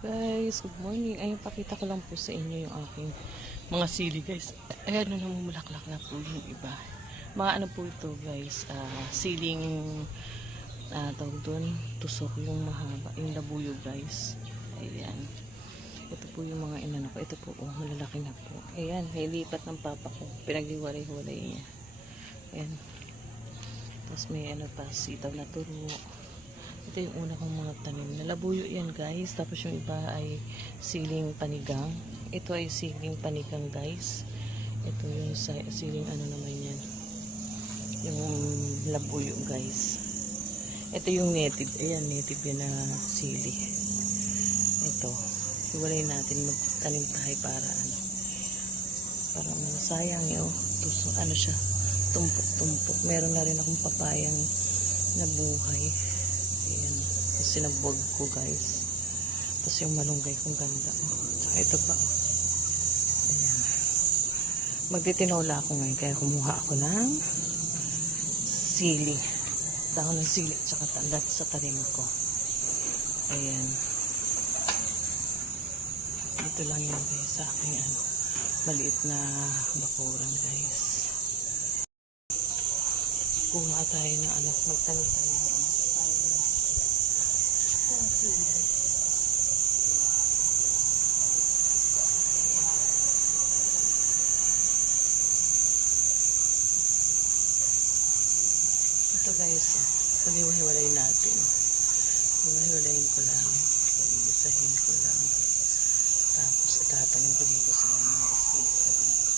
Guys, good morning. Ayun, pakita ko lang po sa inyo yung aking mga sili, guys. Ayan, namumulaklak na po yung iba. Mga ano po ito, guys. Siling, tawag doon, tusok yung mahaba, yung labuyo, guys. Ayan. Ito po yung mga inano ko. Ito po, oh, malalaki na po. Ayan, nailipat ng papa ko. Pinaghiwalay-hiwalay niya. Ayan. Tapos may ano pa, sitaw na turo. Ito yung una kong mga tanim. Nalabuyo yan, guys. Tapos yung iba ay siling panigang. Ito ay siling panigang, guys. Ito yung siling ano naman yan. Yung labuyo, guys. Ito yung native. Ayan, native yan na sili. Ito. Hiwalay natin. Magtanim tayo para ano. Para sayang yun. Tuso, ano siya. Tumpok-tumpok. Meron na rin akong papayang nabuhay. Ayan. Sinabog ko, guys. Tapos yung malunggay kong ganda. Tsaka ito pa. Ayan. Magtitinola ako ngayon. Kaya kumuha ako ng sili. Dahon ng sili. Tsaka tandat sa talim ko. Ayan. Ito lang yun, guys. Sa aking ano, maliit na bakuran, guys. Kuha tayo ng ano. Magtanim tayo ng ano. Ito, guys, pag-iwalay natin. Iwalayin ko lang. Isahin ko lang. Tapos itatanim ko dito sa mga space sa dito.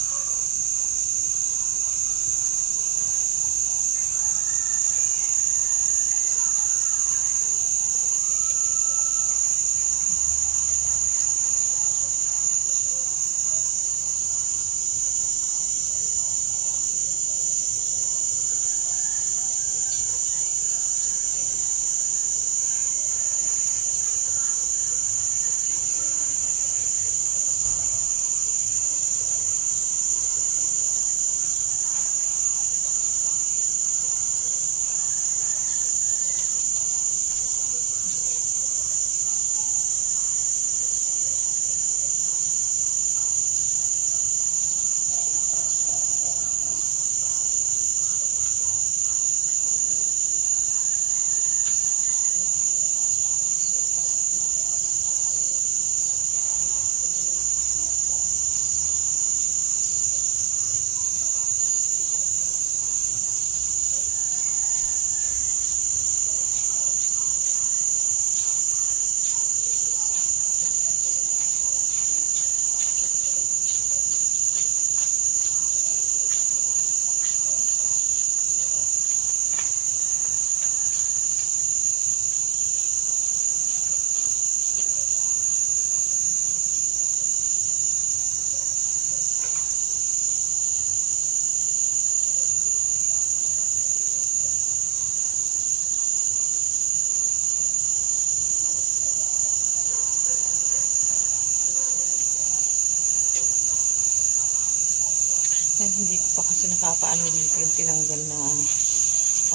Hindi ko pa kasi nakapaano dito yung tinanggal na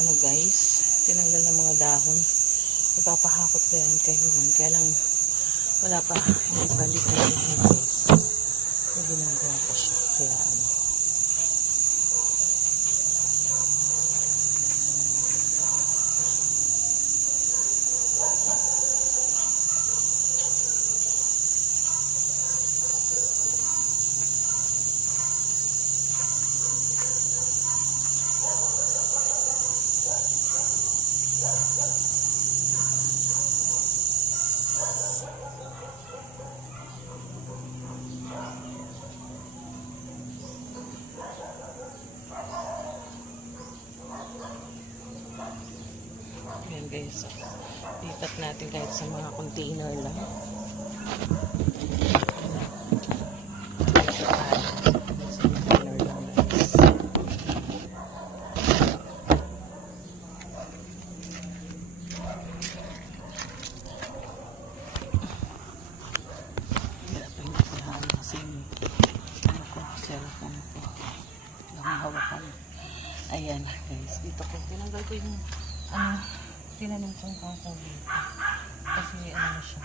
ano, guys, tinanggal na mga dahon. Ipapahakot ko yan kay Juan, kaya lang wala pa, hindi balik na yung guys. May ginagawa ko siya, kaya ano. Ayan, guys, lipat natin kahit sa mga container lang. Ayan, guys, dito ko tinanggal ko yung tinanim kong kangkong dito kasi ano siya,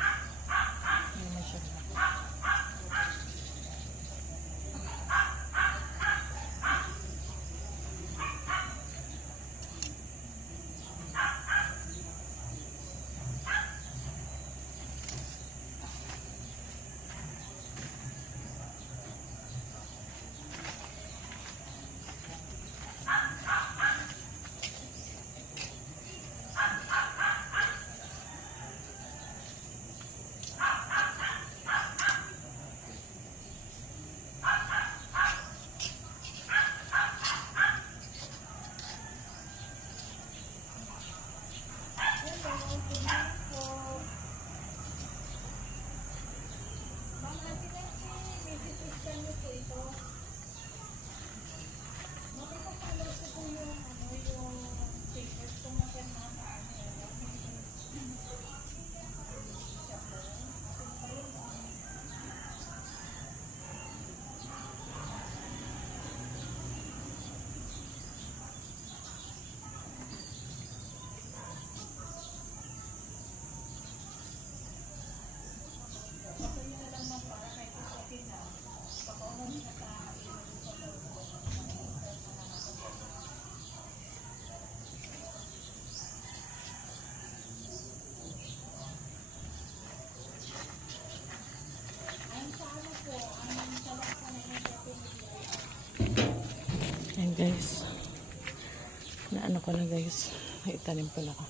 ko na guys. May itanim pala ako.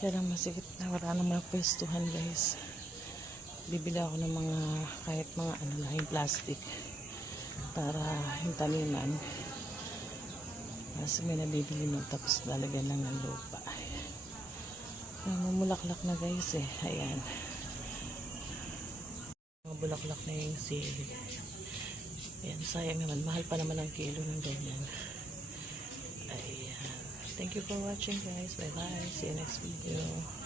Kaya lang masigit na wala na mga pwestuhan guys. Bibili ako ng mga kahit mga ano lang yung plastic para yung taniman. Kasi may nabibili mo tapos lalagyan lang ng lupa. Mamulaklak na guys eh. Ayan. Mga bulaklak na yung sili. Ayan, sayang naman. Mahal pa naman ang kilo ng ganyan. Ayan. Thank you for watching guys. Bye bye. See you next video.